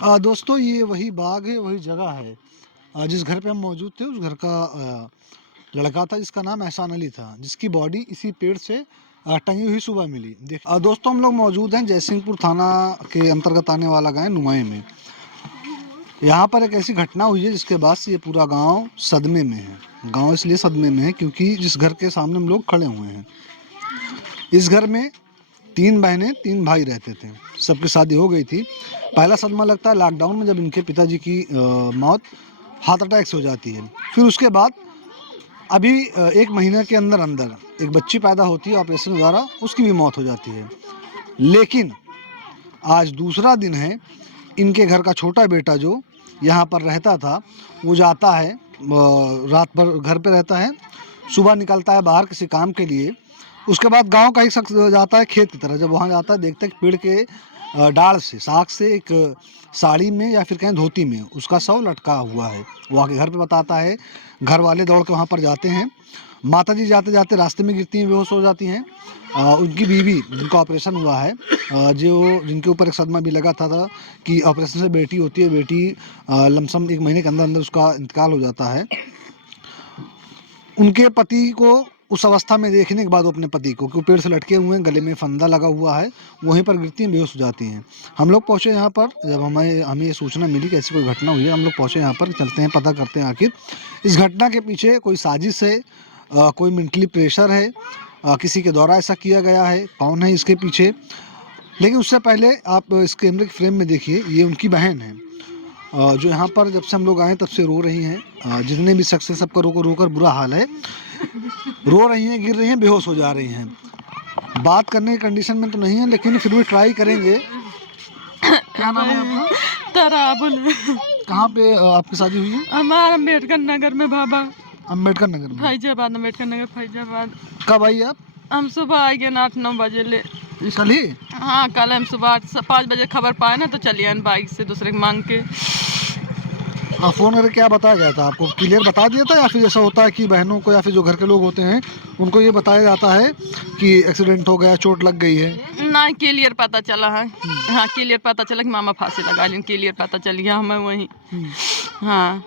दोस्तों ये वही बाग है, वही जगह है जिस घर पे हम मौजूद थे। उस घर का लड़का था जिसका नाम एहसान अली था, जिसकी बॉडी इसी पेड़ से टंगी हुई सुबह मिली। दोस्तों हम लोग मौजूद हैं जयसिंहपुर थाना के अंतर्गत आने वाला गाँव नुमाई में। यहाँ पर एक ऐसी घटना हुई है जिसके बाद से ये पूरा गांव सदमे में है। गांव इसलिए सदमे में है क्योंकि जिस घर के सामने हम लोग खड़े हुए हैं, इस घर में 3 बहनें 3 भाई रहते थे। सबकी शादी हो गई थी। पहला सदमा लगता है लॉकडाउन में, जब इनके पिताजी की मौत हार्ट अटैक से हो जाती है। फिर उसके बाद अभी 1 महीने के अंदर अंदर एक बच्ची पैदा होती है ऑपरेशन द्वारा, उसकी भी मौत हो जाती है। लेकिन आज दूसरा दिन है, इनके घर का छोटा बेटा जो यहाँ पर रहता था, वो जाता है रात भर घर पे रहता है, सुबह निकलता है बाहर किसी काम के लिए। उसके बाद गांव का एक शख्स जाता है खेत की तरफ। जब वहाँ जाता है देखता है कि पेड़ के डाल से साग से एक साड़ी में या फिर कहें धोती में उसका शव लटका हुआ है। वो आके घर पे बताता है। घर वाले दौड़ के वहाँ पर जाते हैं। माता जी जाते जाते रास्ते में गिरती हैं, बेहोश हो जाती हैं। उनकी बीवी जिनका ऑपरेशन हुआ है, जो जिनके ऊपर एक सदमा भी लगा था कि ऑपरेशन से बेटी होती है, बेटी लमसम 1 महीने के अंदर अंदर उसका इंतकाल हो जाता है। उनके पति को उस अवस्था में देखने के बाद वो अपने पति को, क्योंकि पेड़ से लटके हुए हैं, गले में फंदा लगा हुआ है, वहीं पर गिरती हैं, बेहोश हो जाती हैं। हम लोग पहुँचे यहाँ पर। जब हमें ये सूचना मिली कि ऐसी कोई घटना हुई है, हम लोग पहुँचे यहाँ पर। चलते हैं, पता करते हैं आखिर इस घटना के पीछे कोई साजिश है, कोई मेंटली प्रेशर है, किसी के द्वारा ऐसा किया गया है, कौन है इसके पीछे। लेकिन उससे पहले आप इस कैमरे के फ्रेम में देखिए, ये उनकी बहन है जो यहाँ पर जब से हम लोग आए तब से रो रही हैं। जितने भी शख्स हैं सबका रोकर बुरा हाल है। रो रही हैं, गिर रही हैं, बेहोश हो जा रही हैं। बात करने की कंडीशन में तो नहीं है, लेकिन फिर भी ट्राई करेंगे। क्या नाम है आपका? तराबुल। कहाँ पे आपकी शादी हुई है? हमारा अम्बेडकर नगर में बाबा। अम्बेडकर नगर में? फैजाबाद, अम्बेडकर नगर फैजाबाद। कब आई आप? हम सुबह आए गए 8-9 बजे ले। कल ही? हाँ, कल हम सुबह 5 बजे खबर पाए ना, तो चलिए बाइक से दूसरे को मांग के। फ़ोन करके क्या बताया गया था आपको? क्लियर बता दिया था या फिर ऐसा होता है कि बहनों को या फिर जो घर के लोग होते हैं उनको ये बताया जाता है कि एक्सीडेंट हो गया, चोट लग गई है? नहीं, क्लियर पता चला है। हाँ, क्लियर पता चला कि मामा फांसी लगा ली, क्लियर पता चल गया हमें वहीं। हाँ।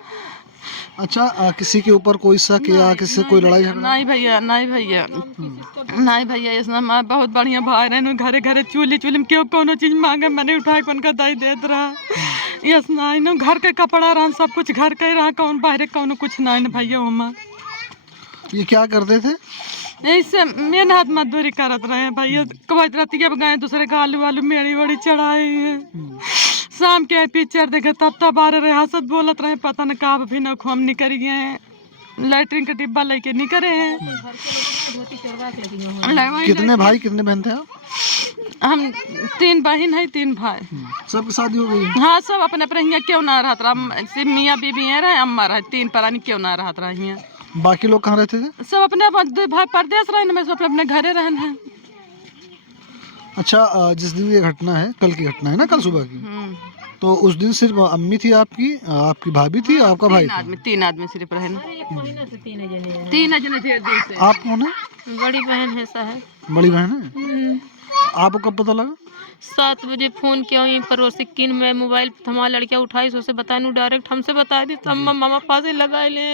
अच्छा, किसी के ऊपर कोई शक या किसी से कोई लड़ाई झगड़ा? नहीं भैया, नहीं भैया, नहीं भैया, इसमें मैं बहुत बढ़िया भाई रहे। घरे घरे चूली में क्यों कोनो चीज मांगे, मैंने उठा के उनका दई देत रहा। यस नहीं न, घर के कपड़ा रहा, सब कुछ घर के रहा, कौन बाहर कौन कुछ नहीं न भैया। हम ये क्या करते थे? ऐसे मेहनत मजदूरी करत रहे हैं भैया। कभी रतिया गए दूसरे का आलू वालू मेरी बड़ी चढ़ाई है। शाम के पिक्चर देखे तब आ रहे हंसत बोलत रहे, पता न का भी न हम निकल गए हैं। लैट्रिन का डिब्बा लेके निकले हैं। कितने भाई कितने बहन थे आप? हम 3 बहन है, 3 भाई। सबकी शादी हो गई? हाँ, सब अपने अपने हियाँ क्यों ना रहत रहा। सिर्फ मियाँ बीबी है रहे, अम्मा रहे, 3 प्राणी क्यों ना रहत रहा हियाँ। बाकी लोग कहाँ रहते थे? सब अपने 2 भाई परदेश रहे, मैं सब अपने घरे रहन है। अच्छा, जिस दिन ये घटना है, कल की घटना है ना, कल सुबह की, तो उस दिन सिर्फ अम्मी थी आपकी, आपकी भाभी थी, आपका भाई था? 3 आदमी सिर्फ रहे। 3 जने थे। आप कौन है? बड़ी बहन है साहब। बड़ी बहन है? आपको कब पता लगा? 7 बजे फोन किया वहीं पड़ोसी किन में मोबाइल हमारा लड़कियाँ उठाई, सो से बताया डायरेक्ट हमसे बता दी, तब मामा फांसी लगा ले।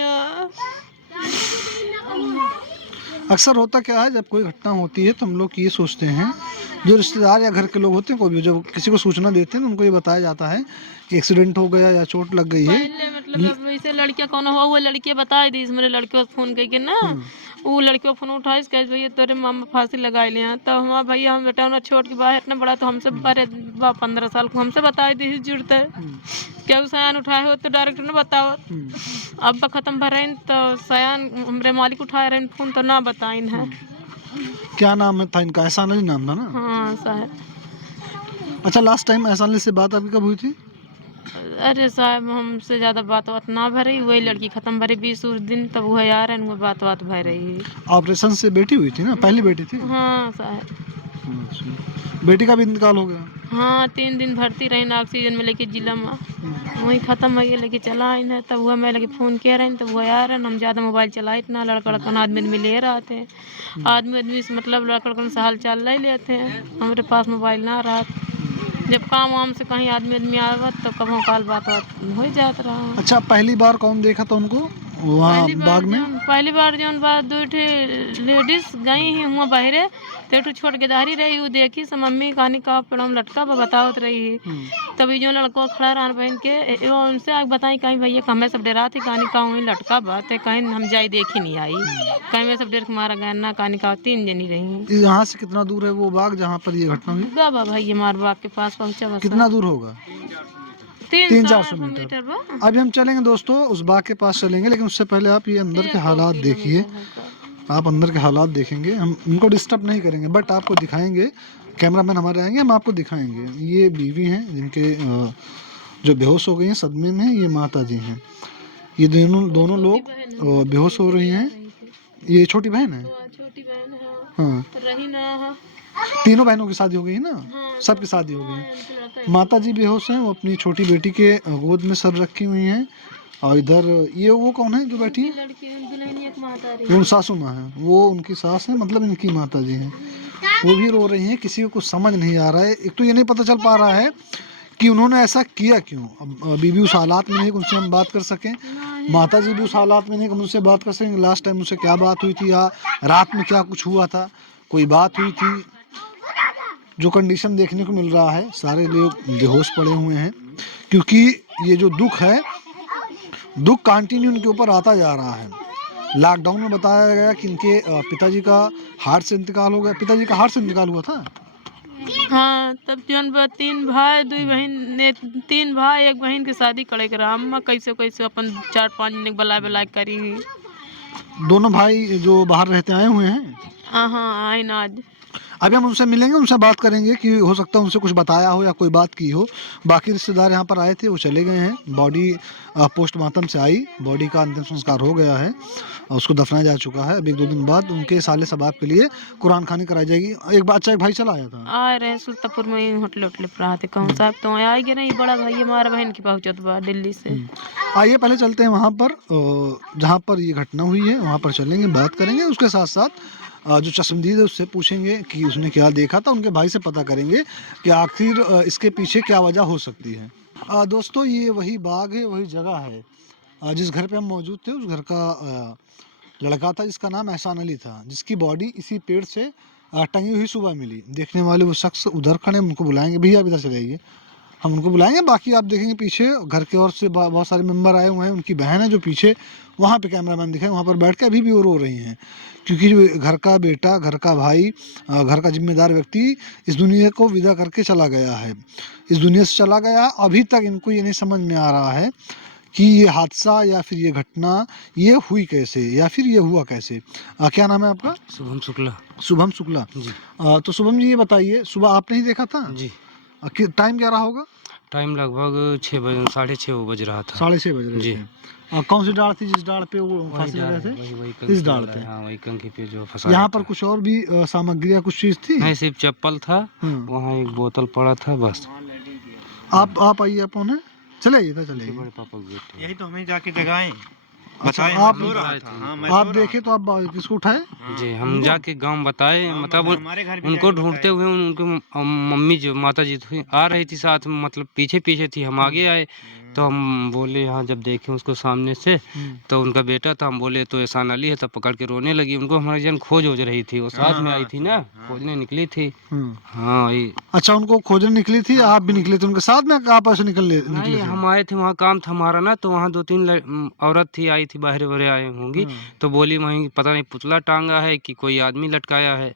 अक्सर होता क्या है, जब कोई घटना होती है तो हम लोग ये सोचते हैं, जो रिश्तेदार या घर के लोग होते हैं, कोई भी जब किसी को सूचना देते हैं तो उनको ये बताया जाता है कि एक्सीडेंट हो गया या चोट लग गई है। पहले मतलब वैसे लड़कियाँ कौन हुआ, वो लड़कियाँ बता दी मेरे लड़कियों को फोन करके ना, वो लड़कियों फोन उठाई, कहे भैया तेरे मामा फांसी लगा लिया। तो हमारा भैया हम बेटा उन्हें छोड़ के बाहर इतना बड़ा, तो हमसे बारे 15 साल को हमसे बता दी जुड़ते क्या सयान उठाए हो तो डायरेक्ट न बताओ। अब खत्म भर रहे तो सयान हमारे मालिक उठाए रहे फोन तो ना बताइन है। क्या नाम था इनका? एहसान अली नाम था ना? हाँ साहब। अच्छा, लास्ट टाइम एहसान अली से बात आपकी कब हुई थी? अरे साहब हमसे ज़्यादा बात ना भरी, वही लड़की ख़त्म भरी 20 दिन, तब वो यार है बात भर रही। ऑपरेशन से बेटी हुई थी ना, पहली बेटी थी? हाँ साहब। अच्छा, बेटी का भी इंतकाल हो गया? हाँ, 3 दिन भर्ती रही ऑक्सीजन में लेके जिला में, वहीं ख़त्म हो गया, लेके चला आई ना। तब वह मैं लगे फ़ोन किया रहे, तब वो यार है हम ज़्यादा मोबाइल चलाए इतना, लड़का आदमी ले रहे थे, आदमी से मतलब लड़का से हाल चाल ले लेते हैं, हमारे पास मोबाइल ना रहा। जब काम वाम से कहीं आदमी आवत तो कभी काल बात हो जात रहा। अच्छा, पहली बार कौन देखा था उनको वहाँ बाग में? पहली बार जौन बात दो ठे लेडीज गई ही हुआ बहरे तो एक छोट गेदारी रही वो देखी से मम्मी कहानी का पेड़ में लटका बतावत रही। तभी जो लड़का खड़ा रहा बहन के वो उनसे आगे बताई कहीं भैया हमें सब डरा थी कहानी का वहीं लटका बात है कहीं हम जाई देखी नहीं आई कहीं में सब डेर के मारा गया ना कहानी का 3 जनी रही। यहाँ से कितना दूर है वो बाग जहाँ पर ये घटना हुई? बाबा भाई हमारे बाग के पास पहुंचा बस कितना दूर होगा? 300-400 मीटर। अभी हम चलेंगे दोस्तों, उस बाग के पास चलेंगे, लेकिन उससे पहले आप ये अंदर के हालात देखिए। आप अंदर के हालात देखेंगे, हम उनको डिस्टर्ब नहीं करेंगे बट आपको दिखाएंगे, कैमरामैन हमारे आएंगे, हम आपको दिखाएंगे। ये बीवी हैं जिनके जो बेहोश हो गई हैं, सदमे में, ये माता जी हैं। ये दोनों लोग बेहोश हो रही हैं। ये छोटी बहन है? छोटी बहन है हाँ, रही ना। तीनों बहनों की शादी हो गई है ना? सबकी शादी हो गई है। माता जी बेहोश हैं, वो अपनी छोटी बेटी के गोद में सर रखी हुई हैं। और इधर ये वो कौन है जो बैठी है? वो सासू माँ है, वो उनकी सास है, मतलब इनकी माता जी हैं। वो भी रो रही हैं, किसी को कुछ समझ नहीं आ रहा है। एक तो ये नहीं पता चल पा रहा है कि उन्होंने ऐसा किया क्यों। अब बीबी उस हालात में नहीं कि उनसे हम बात कर सकें, माता जी भी उस हालात में नहीं कि हम उनसे बात कर सकें। लास्ट टाइम उनसे क्या बात हुई थी या रात में क्या कुछ हुआ था, कोई बात हुई थी। जो कंडीशन देखने को मिल रहा है, सारे लोग बेहोश पड़े हुए हैं, क्योंकि ये जो दुख है, दुख कंटिन्यू उनके ऊपर आता जा रहा है। लॉकडाउन में बताया गया कि इनके पिताजी का हार्ट से इंतकाल हो गया। पिताजी का हार्ट से इंतकाल हुआ था। हाँ, तब जौन 3 भाई 2 बहन ने 3 भाई 1 बहन की शादी करे के रहा। अम्मा कैसे कैसे अपन 4-5 जने बुला करी। दोनों भाई जो बाहर रहते आए हुए हैं। हाँ आई ना आज। अभी हम उनसे मिलेंगे, उनसे बात करेंगे कि हो सकता है उनसे कुछ बताया हो या कोई बात की हो। बाकी रिश्तेदार यहाँ पर आए थे, वो चले गए हैं। बॉडी पोस्टमार्टम से आई, बॉडी का अंतिम संस्कार हो गया है, उसको दफनाया जा चुका है। अभी 1-2 दिन बाद उनके साले सबाब के लिए कुरान खानी कराई जाएगी। एक बच्चा एक भाई चला आया था, आ रहे सुल्तापुर में होटल पर आते कौन साहब तो आए गए नहीं। बड़ा भाई हमारा बहन की पहुँचत बा दिल्ली से। आइए पहले चलते हैं वहाँ पर जहाँ पर ये घटना हुई है, वहाँ पर चलेंगे, बात करेंगे। उसके साथ साथ जो चश्मदीद है उससे पूछेंगे कि उसने क्या देखा था। उनके भाई से पता करेंगे कि आखिर इसके पीछे क्या वजह हो सकती है। दोस्तों, ये वही बाग है, वही जगह है जिस घर पे हम मौजूद थे। उस घर का लड़का था जिसका नाम एहसान अली था, जिसकी बॉडी इसी पेड़ से टंगी हुई सुबह मिली। देखने वाले वो शख्स उधर खड़े, हम उनको बुलाएंगे। भैया आप इधर चले आइए, हम उनको बुलाएंगे। बाकी आप देखेंगे पीछे घर के और से बहुत सारे मेंबर आए हुए हैं। उनकी बहन है जो पीछे वहाँ पे कैमरामैन दिखाए, वहाँ पर बैठ के अभी भी वो रो रही हैं, क्योंकि जो घर का बेटा, घर का भाई, घर का जिम्मेदार व्यक्ति इस दुनिया को विदा करके चला गया है, इस दुनिया से चला गया। अभी तक इनको ये नहीं समझ में आ रहा है कि ये हादसा या फिर ये घटना ये हुई कैसे या फिर ये हुआ कैसे। क्या नाम है आपका? शुभम शुक्ला शुभम शुक्ला जी। तो शुभम जी, ये बताइए, सुबह आपने ही देखा था? जी। टाइम क्या रहा होगा? टाइम लगभग 6:30 बज रहा था। 6:30 बज रहे जी। थे। कौन सी डाल थी जिस डाल पे वो फांसी लगे थे? वही इस डाल पे? हाँ, वही कंकी पे जो फंसा। यहाँ पर कुछ और भी सामग्री या कुछ चीज थी? नहीं, सिर्फ चप्पल था, वहाँ एक बोतल पड़ा था बस। आप आइए, आप उन्हें चले आइए, इधर चले आइए। बड़े पापा गेट यही तो हमें जाके जगाएं। अच्छा, बताएं, आप मैं सो रहा था। हाँ, मैं आप सो रहा देखे तो आप किसको उठाए? जी, हम जाके गांव बताए, हाँ, मतलब हमारे घर भी उनको जाके ढूंढते हुए उनकी मम्मी जो माता जी थी आ रही थी साथ में, मतलब पीछे पीछे थी। हम आगे आए तो हम बोले यहाँ जब देखे उसको सामने से तो उनका बेटा था। हम बोले तो एहसान अली है, तब पकड़ के रोने लगी। उनको हमारी जन खोज हो रही थी, वो साथ में आई थी ना, खोजने निकली थी। हाँ अच्छा, उनको खोजने निकली थी, आप भी निकले थे उनके साथ में? आप ऐसे निकले नहीं, हम आए थे, वहाँ काम था हमारा ना, तो वहाँ 2-3 औरत थी, आई थी, बाहर वरे आए होंगी। तो बोली वहीं पता नहीं पुतला टांगा है कि कोई आदमी लटकाया है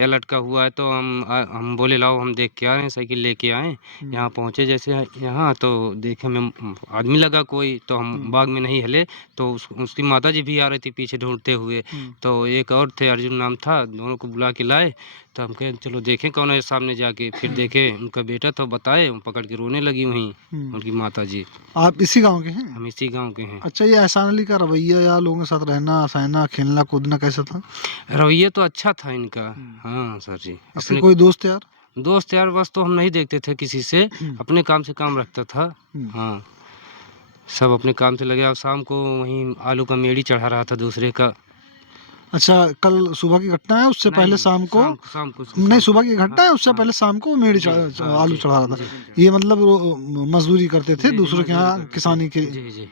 या लटका हुआ है। तो हम बोले लाओ हम देख के आ रहे हैं, साइकिल लेके आए। यहाँ पहुँचे जैसे यहाँ तो देखे में आदमी लगा कोई, तो हम बाग में नहीं हिले। तो उसकी माता जी भी आ रही थी पीछे ढूंढते हुए। तो एक और थे, अर्जुन नाम था, दोनों को बुला के लाए। तो हम कहे चलो देखें कौन है सामने जाके। फिर देखे उनका बेटा तो बताए, पकड़ के रोने लगी वहीं उनकी माता जी। आप इसी गांव के हैं? हम इसी गांव के हैं। अच्छा, ये एहसान अली का रवैया या लोगों के साथ रहना सहना, खेलना कूदना कैसा था? रवैया तो अच्छा था इनका। हाँ सर जी। अपने कोई दोस्त यार? दोस्त यार बस तो हम नहीं देखते थे किसी से, अपने काम से काम रखता था। हाँ, सब अपने काम से लगे। और शाम को वहीं आलू का मेड़ी चढ़ा रहा था दूसरे का। अच्छा, कल सुबह की घटना है, उससे पहले शाम को शाम को नहीं, सुबह की घटना है, उससे पहले शाम को वो मेड़ी आलू चढ़ा रहा था। ये मतलब वो मजदूरी करते थे दूसरों के यहाँ किसानी के। जी जी।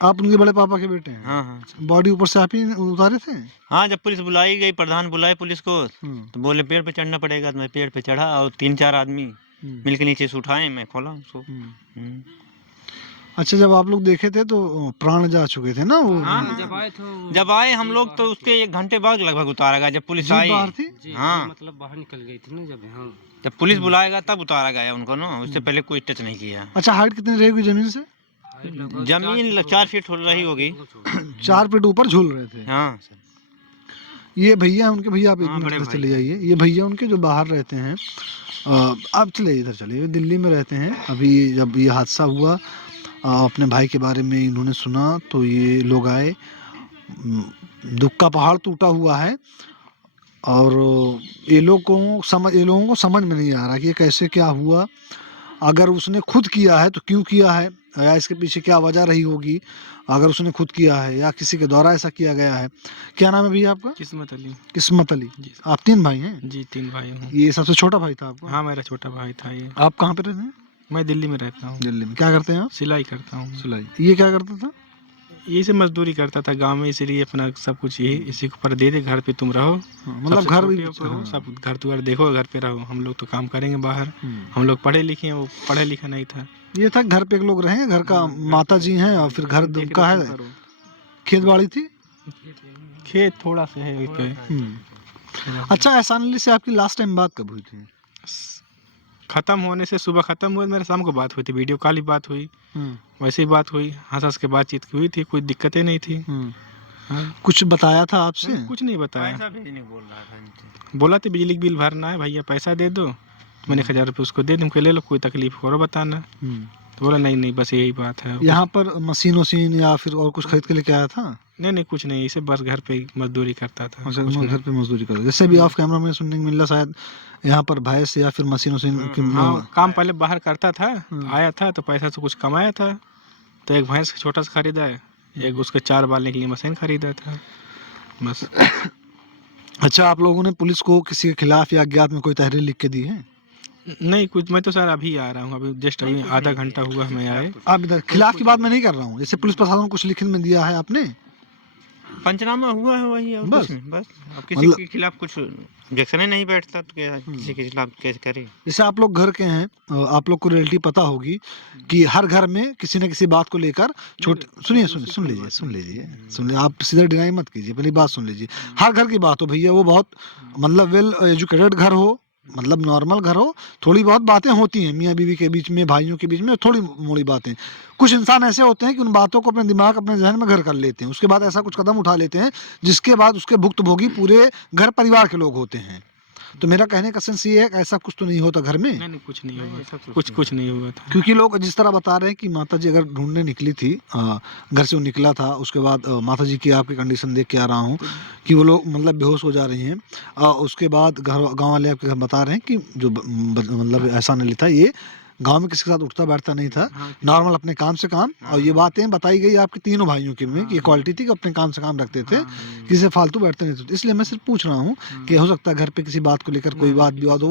आप उनके बड़े पापा के बेटे हैं? हाँ हाँ बॉडी ऊपर से आप ही उतारे थे? हाँ, जब पुलिस बुलाई गई, प्रधान बुलाए पुलिस को, हम्म, तो बोले पेड़ पे चढ़ना पड़ेगा, तो मैं पेड़ पे चढ़ा और 3-4 आदमी हम्म, मिल के नीचे से उठाए, मैं खोला उसको। हम्म। अच्छा, जब आप लोग देखे थे तो प्राण जा चुके थे ना वो? हाँ जब आए हम लोग तो उसके 1 घंटे बाद लगभग उतारा गया, जब पुलिस जीप आई। बाहर थी? हाँ मतलब बाहर निकल गई थी ना जब। हाँ जब पुलिस बुलाएगा तब उतारा गया उनको ना, उससे पहले कोई टच नहीं किया। अच्छा, हाइट कितनी रहेगी जमीन से? जमीन 4 फीट हो रही होगी। 4 फीट ऊपर झूल रहे थे। हाँ ये भैया उनके, भैया आप एक हाँ, मिनट बड़े इधर भाई। चले जाइए। ये भैया उनके जो बाहर रहते हैं, आप चले इधर चलिए, दिल्ली में रहते हैं। अभी जब ये हादसा हुआ, अपने भाई के बारे में इन्होंने सुना तो ये लोग आए। दुख का पहाड़ टूटा हुआ है और ये लोगों को समझ में नहीं आ रहा कि ये कैसे क्या हुआ। अगर उसने खुद किया है तो क्यों किया है, या इसके पीछे क्या वजह रही होगी। अगर उसने खुद किया है या किसी के द्वारा ऐसा किया गया है। क्या नाम है भैया आपका? किस्मत अली। किस्मत अली। जी। आप 3 भाई हैं? जी 3 भाई हूँ। ये सबसे छोटा भाई था आपका? हाँ मेरा छोटा भाई था ये। आप कहाँ पे रहते हैं? मैं दिल्ली में रहता हूँ। दिल्ली में। क्या करते हैं आप? सिलाई करता हूँ। सिलाई। ये क्या करता था? यही से मजदूरी करता था गांव में, इसीलिए अपना सब कुछ यही इसी को पर दे दे, घर पे तुम रहो। मतलब सबसे घर भी छोटे हो, सब घर द्वार देखो, घर पे रहो। हम लोग तो काम करेंगे बाहर। हम लोग पढ़े लिखे हैं, वो पढ़ा लिखा नहीं था। ये था घर पे लोग रहेंगे, घर का माता जी हैं और फिर घर देख का रेख है। करो। खेत बाड़ी थी? खेत थोड़ा सा है एक है। अच्छा, एहसान अली से आपकी लास्ट टाइम बात कब हुई थी? खत्म होने से सुबह खत्म हुआ, मेरे शाम को बात हुई थी, वीडियो कॉल ही बात हुई, वैसे ही बात हुई, हंस के बातचीत हुई थी, कोई दिक्कतें नहीं थी। हाँ। कुछ बताया था आपसे? कुछ नहीं बताया। पैसा भेजने को बोल रहा था इनसे। बोला तो बिजली का बिल भरना है भैया, पैसा दे दो। तो मैंने 1000 रुपये उसको दे दूँ कि ले लो, कोई तकलीफ करो बताना। तो बोला नहीं नहीं बस यही बात है। यहाँ पर मशीन वशीन या फिर और कुछ खरीद के लेके आया था? नहीं नहीं कुछ नहीं, इसे बस घर पे ही मजदूरी करता था। अच्छा, कुछ नहीं। घर पे मजदूरी कर, जैसे भी ऑफ कैमरा में सुनने को मिल रहा, शायद यहाँ पर भैंस या फिर मशीन वशीन की हाँ काम पहले बाहर करता था, आया था तो पैसा से कुछ कमाया था, तो एक भैंस छोटा सा खरीदा है, एक उसके 4 बालने के लिए मशीन खरीदा था बस। अच्छा, आप लोगों ने पुलिस को किसी के खिलाफ या अज्ञात में कोई तहरीर लिख के दी है? नहीं कुछ, मैं तो सर अभी आ रहा हूँ, अभी जस्ट अभी आधा घंटा हुआ हमें आए। आप इधर खिलाफ की बात मैं नहीं कर रहा हूँ, जैसे पुलिस प्रशासन को कुछ लिखित में दिया है आपने? पंचनामा हुआ है वही, और बस? कुछ नहीं, बस। अब किसी मतलब- के खिलाफ कुछ ऑब्जेक्शन ही नहीं बैठता तो क्या किसी के खिलाफ कैसे करे। जैसे आप लोग घर के हैं, आप लोग को रियलिटी पता होगी कि हर घर में किसी न किसी बात को लेकर सुन लीजिए, आप सीधा डिनाई मत कीजिए, पहली बात सुन लीजिए। हर घर की बात हो भैया, वो बहुत मतलब वेल एजुकेटेड घर हो, मतलब नॉर्मल घर हो, थोड़ी बहुत बातें होती हैं मियाँ बीवी के बीच में, भाइयों के बीच में, थोड़ी मोड़ी बातें। कुछ इंसान ऐसे होते हैं कि उन बातों को अपने दिमाग, अपने जहन में घर कर लेते हैं, उसके बाद ऐसा कुछ कदम उठा लेते हैं जिसके बाद उसके भुक्तभोगी पूरे घर परिवार के लोग होते हैं। तो मेरा कहने का सेंस ये है कि ऐसा कुछ तो नहीं होता घर में। नहीं कुछ नहीं हुआ था, कुछ नहीं हुआ था। क्योंकि लोग जिस तरह बता रहे हैं कि माता जी अगर ढूंढने निकली थी, घर से वो निकला था, उसके बाद माता जी की आपकी कंडीशन देख के आ रहा हूँ कि वो लोग मतलब बेहोश हो जा रही हैं। उसके बाद गांव वाले आपके घर बता रहे हैं कि जो मतलब एहसान अली था, ये गांव में किसी के साथ उठता बैठता नहीं था, नॉर्मल अपने काम से काम। और ये बातें बताई गई आपके तीनों भाइयों की में कि ये क्वालिटी थी कि अपने काम से काम रखते थे, किसी से फालतू बैठते नहीं थे। इसलिए मैं सिर्फ पूछ रहा हूँ कि हो सकता है घर पे किसी बात को लेकर कोई बात विवाद हो,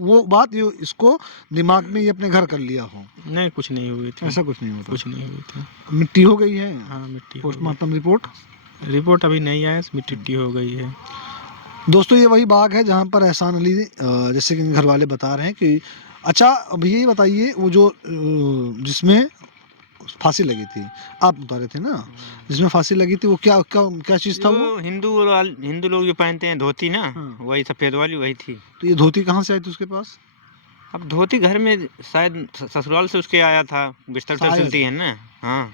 वो बात ये इसको दिमाग में ये अपने घर कर लिया हो। नहीं कुछ नहीं हुई थी, ऐसा कुछ नहीं होता। कुछ नहीं हुई थी। मिट्टी हो गई है? हाँ मिट्टी। पोस्टमार्टम रिपोर्ट अभी नहीं आया, मिट्टी हो गई है। दोस्तों, ये वही बाग है जहाँ पर एहसान अली, जैसे कि घर वाले बता रहे हैं कि अच्छा भैया ये बताइए, वो जो जिसमें फांसी लगी थी, आप बता रहे थे ना, जिसमें फांसी लगी थी, वो क्या क्या क्या चीज़ था? वो हिंदू लोग जो पहनते हैं धोती ना, वही सफेद वाली वही थी। तो ये धोती कहाँ से आई थी उसके पास? अब धोती घर में शायद ससुराल से उसके आया था, बिस्तर से सिलती है ना। हाँ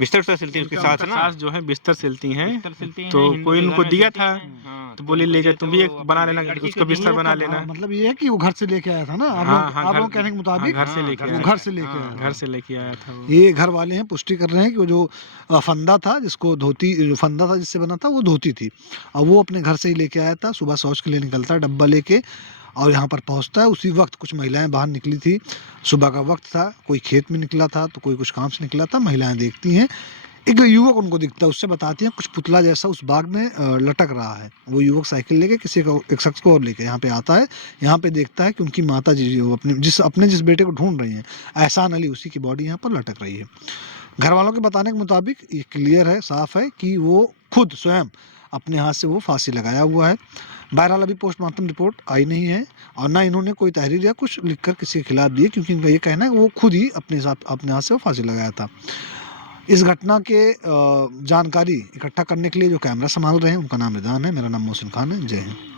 बिस्तर से सिलती है उसके साथ ना, सास जो है बिस्तर सिलती हैं, सिलती हैं, तो हिंदू कोई घर उनको में दिया सिलती था, हैं। हाँ, तो बोले ले जा तुम भी एक बना लेना, उसका बिस्तर बना लेना। मतलब ये है कि वो घर से लेके आया था ना, आप लोग कहने के मुताबिक घर से लेके वो आया, घर से लेके आया था। घर से लेके आया था वो। ये घर वाले हैं पुष्टि कर रहे हैं कि वो जो फंदा था, जिसको धोती फंदा था जिससे बना था, वो धोती थी, और वो अपने घर से ही लेके आया था। सुबह शौच के लिए निकलता है डब्बा लेके और यहाँ पर पहुँचता है। उसी वक्त कुछ महिलाएं बाहर निकली थी, सुबह का वक्त था, कोई खेत में निकला था तो कोई कुछ काम से निकला था। महिलाएं देखती हैं एक युवक उनको दिखता है, उससे बताती हैं कुछ पुतला जैसा उस बाग में लटक रहा है। वो युवक साइकिल लेके किसी को, एक शख्स को और लेके यहाँ पे आता है। यहाँ पे देखता है कि उनकी माता जी वो अपने जिस बेटे को ढूंढ रही हैं, एहसान अली, उसी की बॉडी यहाँ पर लटक रही है। घर वालों के बताने के मुताबिक ये क्लियर है, साफ है कि वो खुद स्वयं अपने हाथ से वो फांसी लगाया हुआ है। बहरहाल अभी पोस्टमार्टम रिपोर्ट आई नहीं है और ना इन्होंने कोई तहरीर या कुछ लिखकर किसी के खिलाफ दिए, क्योंकि इनका ये कहना है कि वो खुद ही अपने हाथ से वो फांसी लगाया था। इस घटना के जानकारी इकट्ठा करने के लिए जो कैमरा संभाल रहे हैं उनका नाम रिदान है। मेरा नाम मोहसिन खान है। जय हिंद।